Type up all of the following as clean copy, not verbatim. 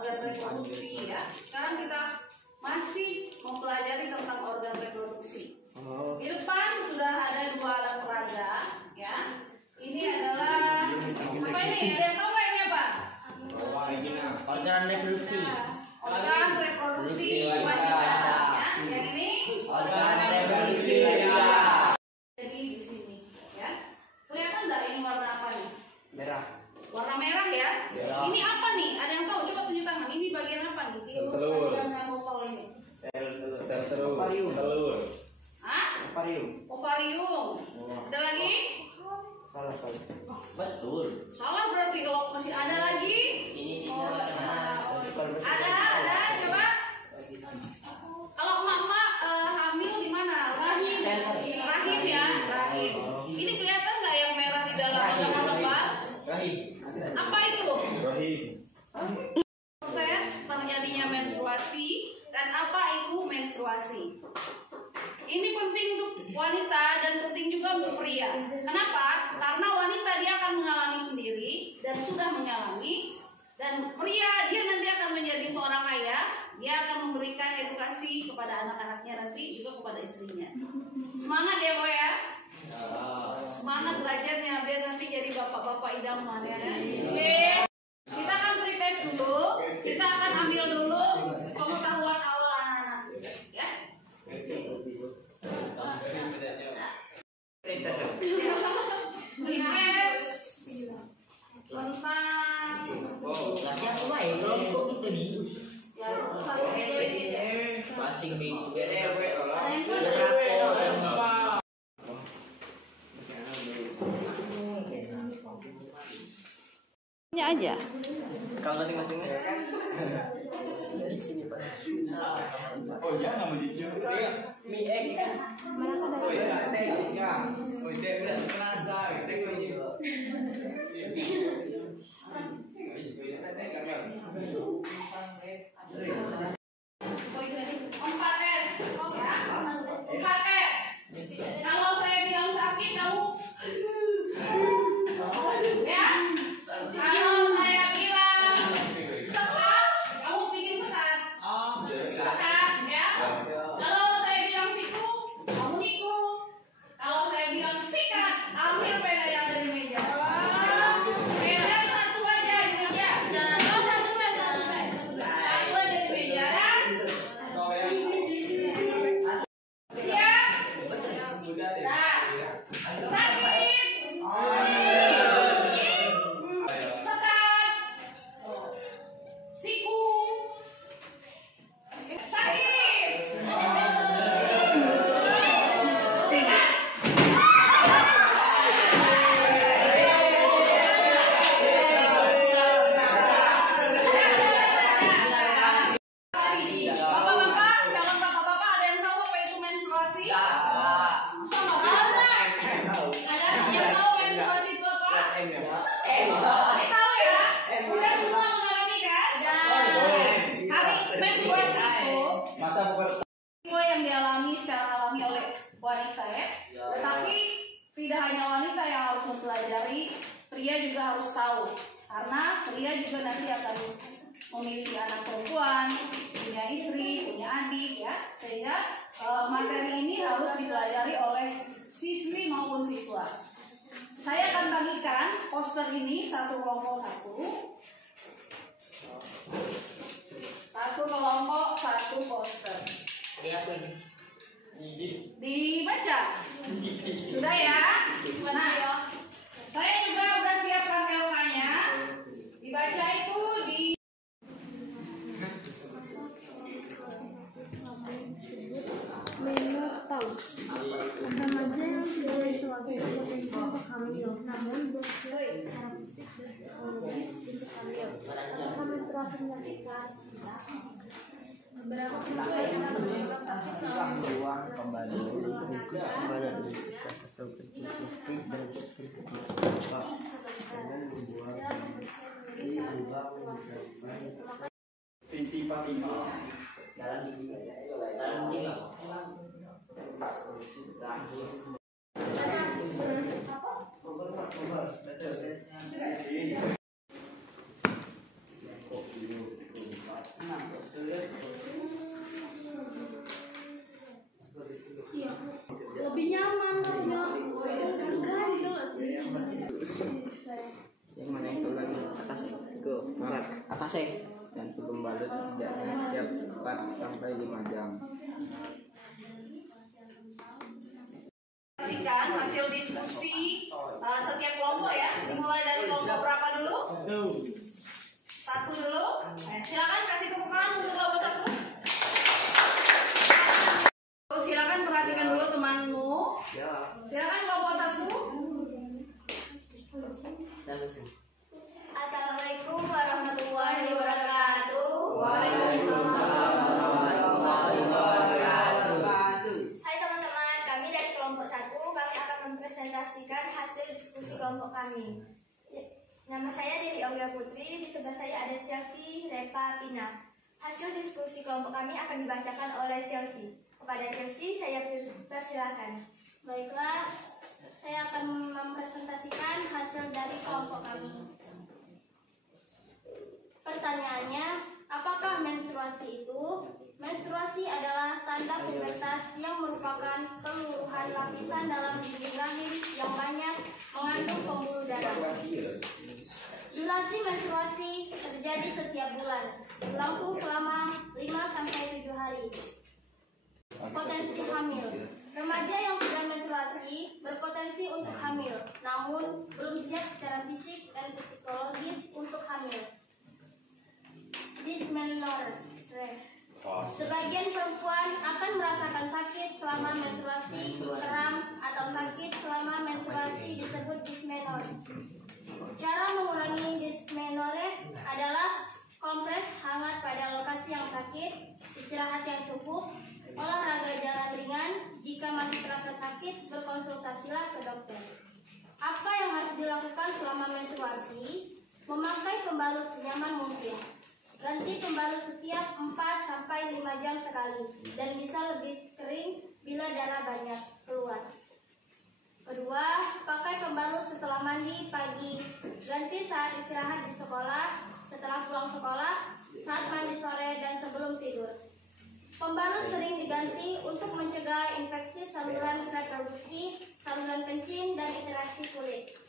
organ reproduksi ya. Sekarang kita masih mempelajari tentang organ reproduksi. Di depan sudah ada dua alat peraga ya. Ini adalah apa ini? Ada yang tahu nggak ini apa? Organ reproduksi. Organ reproduksi wanita ya. Yang ini Organ reproduksi. Jadi di sini ya. Kelihatan nggak ini warna apa nih? Merah. Warna merah ya. Merah. Ini apa nih? Ada yang tahu? Coba tunjuk tangan. Ini bagian apa nih? Di Telur. bagian botol ini. Telur. Hah? Ovarium. Ovarium. Ada lagi? Salah. Betul. Salah berarti kalau masih ada lagi. Ini Ada. Coba. Kalau emak-emak hamil di mana? Rahim. Rahim ya, rahim. Ini kelihatan nggak yang merah di dalam apa? Rahim. Apa itu? Rahim. Proses terjadinya menstruasi dan apa itu menstruasi. Ini penting untuk wanita dan penting juga untuk pria. Kenapa? Karena wanita dia akan mengalami sendiri dan sudah mengalami, dan pria dia nanti akan menjadi seorang ayah. Dia akan memberikan edukasi kepada anak-anaknya nanti juga kepada istrinya. Semangat ya boy ya. Semangat belajarnya biar nanti jadi bapak-bapak idaman ya. Oke. Kita akan pretest dulu. Kita akan ambil dulu pengetahuan awal anak-anak. Ya. Pretest aja. Kalau masing-masingnya Oh ya, nama jujur. Mi egg kan? Oh ya, teh ya. Oh teh udah terasa, teh kau yang dialami secara alami oleh wanita ya. Tetapi tidak hanya wanita yang harus mempelajari, pria juga harus tahu. Karena pria juga nanti akan memiliki anak perempuan, punya istri, punya adik ya. Sehingga materi ini harus dipelajari oleh siswi maupun siswa. Saya akan bagikan poster ini satu kelompok satu kelompok satu poster. Dibaca sudah ya. Nah, saya juga udah siapkan LK-nya. Dibaca itu di tahu remaja yang sudah mensuatu potensi untuk hamil, namun belum siap secara fisik dan psikologis untuk hamil. Apakah menstruasi menyakitkan? Beberapa faktor yang dapat menyebabkan ruang kembali Siti Fatimah. Maret. Apa sih? Dan pembalut setidaknya tiap 4 sampai 5 jam. Saksikan hasil diskusi setiap kelompok ya. Dimulai dari kelompok berapa dulu? 1 dulu. Silakan kasih tepuk tangan untuk kelompok 1. Silakan perhatikan dulu temanmu. Silakan kelompok 1. Assalamualaikum warahmatullahi wabarakatuh. Hai teman-teman, kami dari kelompok 1, kami akan mempresentasikan hasil diskusi kelompok kami. Nama saya Dewi Aulia Putri, di sebelah saya ada Chelsea Repa Tina. Hasil diskusi kelompok kami akan dibacakan oleh Chelsea. Kepada Chelsea, saya persilakan. Baiklah, saya akan mempresentasikan hasil dari kelompok kami. Pertanyaannya, apakah menstruasi itu? Menstruasi adalah tanda pubertas yang merupakan peluruhan lapisan dalam dinding rahim yang banyak mengandung pembuluh darah. Durasi menstruasi terjadi setiap bulan, berlangsung selama 5-7 hari. Potensi hamil. Remaja yang sudah menstruasi berpotensi untuk hamil, namun belum siap secara fisik dan psikologis untuk hamil. Dysmenorrhea. Sebagian perempuan akan merasakan sakit selama menstruasi, kram, atau sakit selama menstruasi disebut dysmenorrhea. Cara mengurangi dysmenorrhea adalah kompres hangat pada lokasi yang sakit, istirahat yang cukup, olahraga jalan ringan. Jika masih terasa sakit, berkonsultasilah ke dokter. Apa yang harus dilakukan selama menstruasi? Memakai pembalut senyaman mungkin. Ganti pembalut setiap 4-5 jam sekali dan bisa lebih kering bila darah banyak keluar. Kedua, pakai pembalut setelah mandi pagi. Ganti saat istirahat di sekolah, setelah pulang sekolah, saat mandi sore, dan sebelum tidur. Pembalut sering diganti untuk mencegah infeksi saluran reproduksi, saluran kencing, dan interaksi kulit.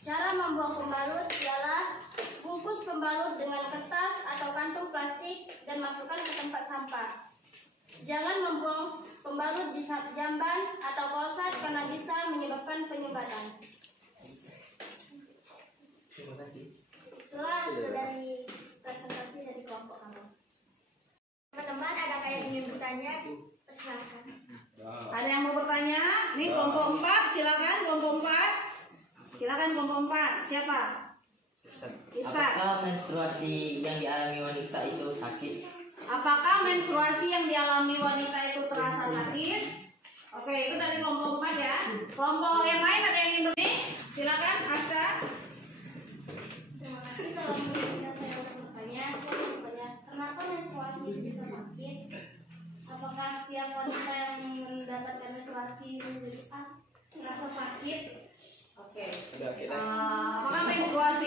Cara membuang pembalut ialah bungkus pembalut dengan kertas atau kantung plastik dan masukkan ke tempat sampah. Jangan membuang pembalut di jamban atau kolsat karena bisa menyebabkan penyumbatan. Itulah hasil dari presentasi dari kelompok kami. Teman-teman, ada yang ingin bertanya? Persilakan. Ada yang mau bertanya? Nih kelompok 4, silakan kelompok 4. Silakan kelompok 4. Siapa? Apakah menstruasi yang dialami wanita itu sakit? Apakah menstruasi yang dialami wanita itu terasa sakit? Oke, itu dari kelompok 4 ya. Kelompok yang lain ada yang ingin bertanya? Silakan, Aska. Terima kasih. Kalau tidak saya bertanya, saya bertanya, kenapa menstruasi itu bisa sakit? Apakah setiap wanita yang mendapatkan menstruasi merasa sakit? Oke. Apakah menstruasi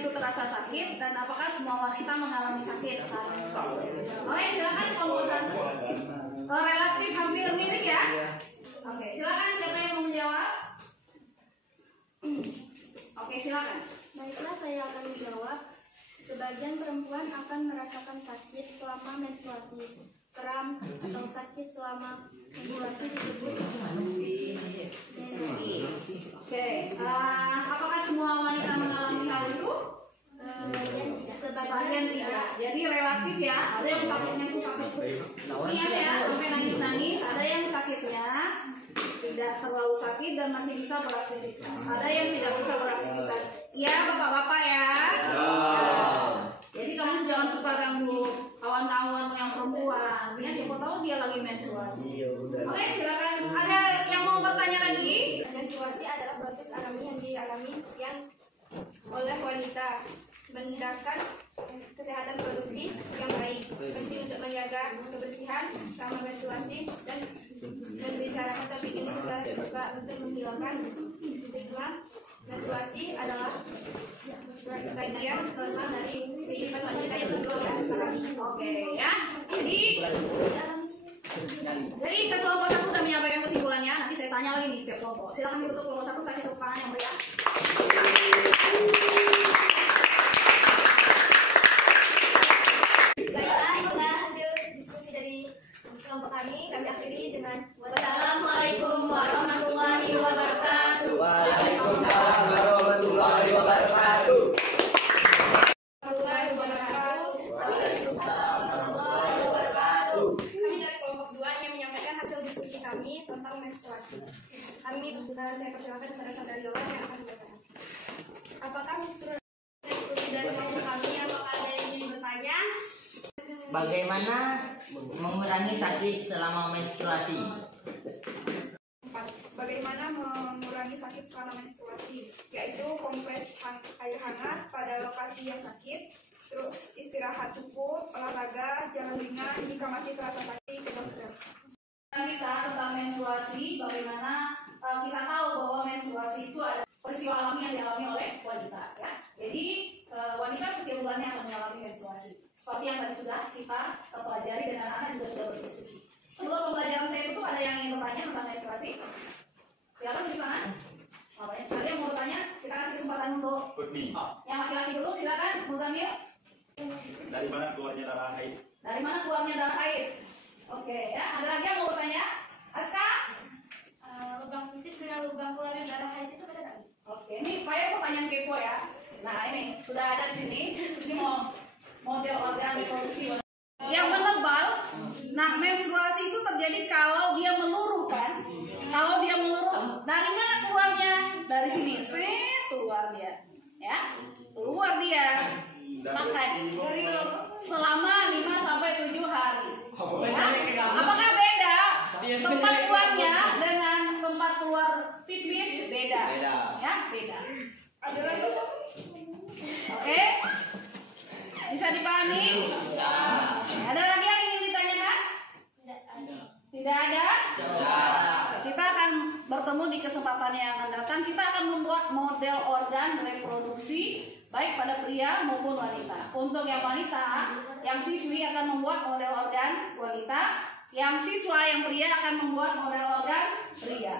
itu terasa sakit dan apakah semua wanita mengalami sakit saat menstruasi? Oke, silakan kelompok 1. Relatif hampir mirip ya. Oke, silakan siapa yang mau menjawab? Oke, silakan. Baiklah, saya akan menjawab. Sebagian perempuan akan merasakan sakit selama menstruasi. Kram atau sakit selama menstruasi disebut Oke, apakah semua wanita mengalami hal itu? Sebagian tidak. Jadi relatif ya. Ada yang sakitnya itu sakit niat ya, sampai nangis-nangis. Ada yang sakitnya tidak terlalu sakit dan masih bisa beraktivitas. Ada yang tidak bisa beraktivitas. Iya, bapak-bapak ya. Jadi kamu jangan suka ganggu kawan-kawan yang perempuan. Ya, siapa tahu dia lagi menstruasi. Oke, silakan. Ada yang mau bertanya lagi? menstruasi adalah proses alami yang dialami oleh wanita, meningkatkan kesehatan reproduksi yang baik, penting untuk menjaga kebersihan selama menstruasi dan membicarakan topik ini secara terbuka untuk menghilangkan stigma. Menstruasi adalah bagian kelemahan dari kehidupan wanita yang sebelumnya. Oke ya. Jadi kelompok 1 sudah menyampaikan kesimpulannya. Nanti saya tanya lagi di setiap kelompok. Silakan untuk kelompok 1 kasih tepuk tangan yang meriah. Baiklah, itulah hasil diskusi dari kelompok kami. Kami akhiri dengan wassalamualaikum warahmatullahi wabarakatuh. Waalaikumsalam warahmatullahi wabarakatuh. Kami dari kelompok 2 yang menyampaikan hasil diskusi kami tentang menstruasi. Kami saya persilakan kepada saudara Yola yang akan bertanya. Apakah diskusi dari kelompok kami? Apakah ada yang ingin bertanya? Bagaimana mengurangi sakit selama menstruasi? Bagaimana mengurangi sakit selama menstruasi, yaitu kompres air hangat pada lokasi yang sakit, terus istirahat cukup, olahraga, jalan ringan jika masih terasa sakit ke dokter. Kita tentang menstruasi, bagaimana kita tahu bahwa menstruasi itu ada peristiwa alami yang dialami oleh wanita, ya. Jadi wanita setiap bulannya akan mengalami menstruasi. Seperti yang tadi sudah kita pelajari dan anak-anak juga sudah berdiskusi. Sebelum pembelajaran saya itu ada yang ingin bertanya tentang menstruasi? Silakan di sana. Ada yang mau bertanya? Kita kasih kesempatan untuk yang laki-laki dulu. Silakan, Muzamil. Dari mana keluarnya darah haid? Dari mana keluarnya darah haid? Oke, ya. Ada lagi yang mau bertanya? Aska? Lubang pipis dengan lubang keluarnya darah haid itu beda nggak? Oke, ini saya pertanyaan kepo ya. Nah, ini sudah ada di sini. Ini mau model organ reproduksi yang menebal. Nah, menstruasi itu terjadi kalau dia meluruh kan? Kalau dia meluruh, dari mana keluarnya? Dari sini, keluar dia, ya, keluar dia. Makan selama 5 sampai 7 hari. Ya? Apakah beda? Tempat keluarnya dengan tempat keluar pipis beda. Ya, beda. Ada lagi? Oke. Bisa dipahami? Ada lagi yang ingin ditanyakan? Tidak ada? Kita akan bertemu di kesempatan yang akan datang. Kita akan membuat model organ reproduksi baik pada pria maupun wanita. Untuk yang wanita, yang siswi akan membuat model organ wanita, yang siswa yang pria akan membuat model organ pria.